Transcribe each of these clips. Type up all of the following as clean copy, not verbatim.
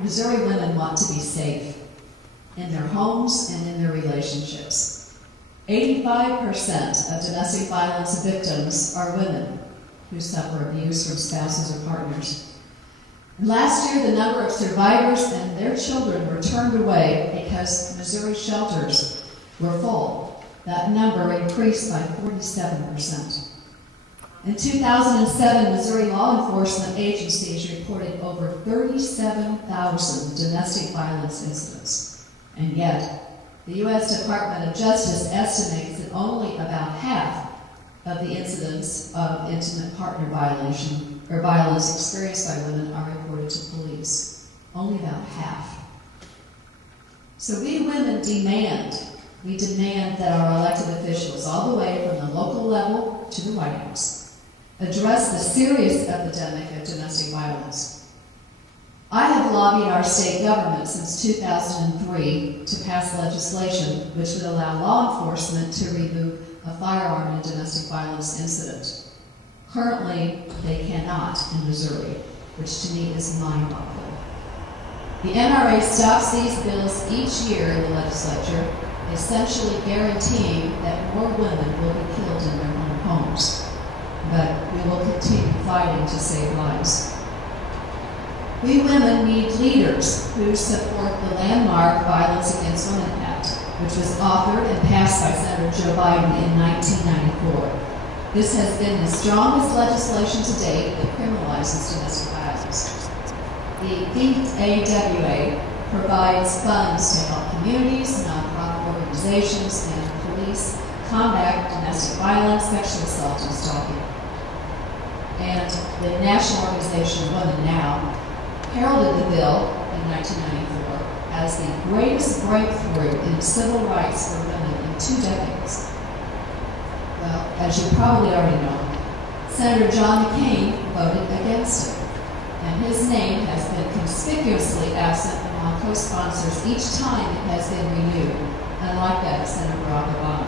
Missouri women want to be safe in their homes and in their relationships. 85% of domestic violence victims are women who suffer abuse from spouses or partners. And last year, the number of survivors and their children were turned away because Missouri shelters were full. That number increased by 47%. In 2007, Missouri law enforcement agencies reported over 37,000 domestic violence incidents. And yet, the U.S. Department of Justice estimates that only about half of the incidents of intimate partner violation or violence experienced by women are reported to police. Only about half. So we women demand that our elected officials, all the way from the local level to the White House, address the serious epidemic of domestic violence. I have lobbied our state government since 2003 to pass legislation which would allow law enforcement to remove a firearm in a domestic violence incident. Currently, they cannot in Missouri, which to me is mind-boggling. The NRA stops these bills each year in the legislature, essentially guaranteeing that more women will be killed in their own homes. But we will continue fighting to save lives. We women need leaders who support the landmark Violence Against Women Act, which was authored and passed by Senator Joe Biden in 1994. This has been the strongest legislation to date that criminalizes domestic violence. The VAWA provides funds to help communities, nonprofit organizations, and police combat domestic violence, sexual assault, and stalking. And the National Organization of Women Now heralded the bill in 1994 as the greatest breakthrough in civil rights for women in 2 decades. Well, as you probably already know, Senator John McCain voted against it, and his name has been conspicuously absent among co-sponsors each time it has been renewed, unlike that of Senator Barack Obama.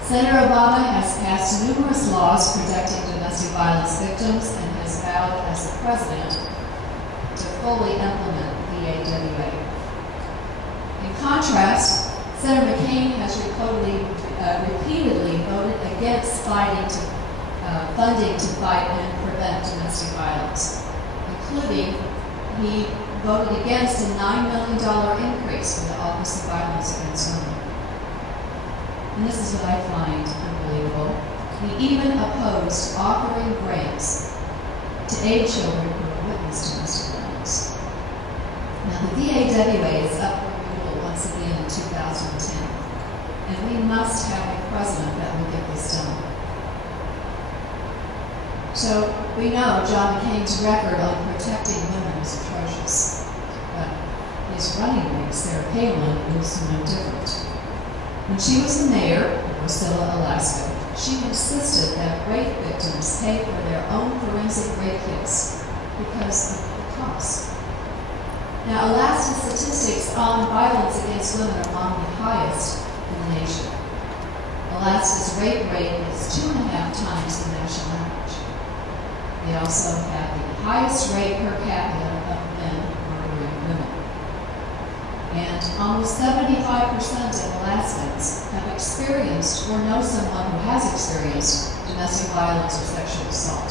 Senator Obama has passed numerous laws protecting domestic violence victims and has vowed as the president to fully implement VAWA. In contrast, Senator McCain has repeatedly voted against funding to fight and prevent domestic violence, including he voted against a $9 million increase for the Office of Violence Against Women. And this is what I find unbelievable. He even opposed offering grants to aid children who have witnessed domestic violence. Now, the VAWA is up for renewal once again in 2010, and we must have a president that will get this done. So, we know John McCain's record on protecting women is atrocious, but his running mate, Sarah Palin, is no different. When she was the mayor of Wasilla, Alaska, she insisted that rape victims pay for their own forensic rape kits because of the cost. Now, Alaska's statistics on violence against women are among the highest in the nation. Alaska's rape rate is 2.5 times the national average. They also have the highest rate per capita of men murdering women. And almost 75% of Alaskans have experienced or know someone who has experienced domestic violence or sexual assault.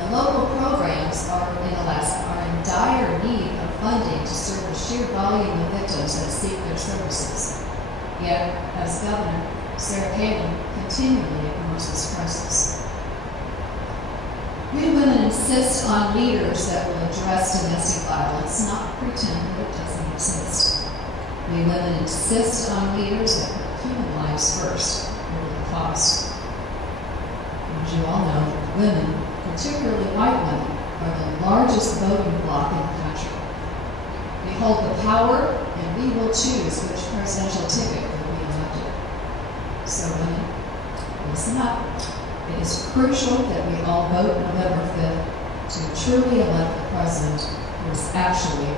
The local programs in Alaska are in dire need of funding to serve the sheer volume of victims that seek their services. Yet, as Governor, Sarah Palin continually ignores this crisis. We women insist on leaders that will address domestic violence, not pretend that it doesn't exist. We women insist on leaders that put human lives first, over the cost. As you all know, women, particularly white women, are the largest voting bloc in the country. We hold the power, and we will choose which presidential ticket will be elected. So women, listen up. It is crucial that we all vote November 5th to truly elect the president who is actually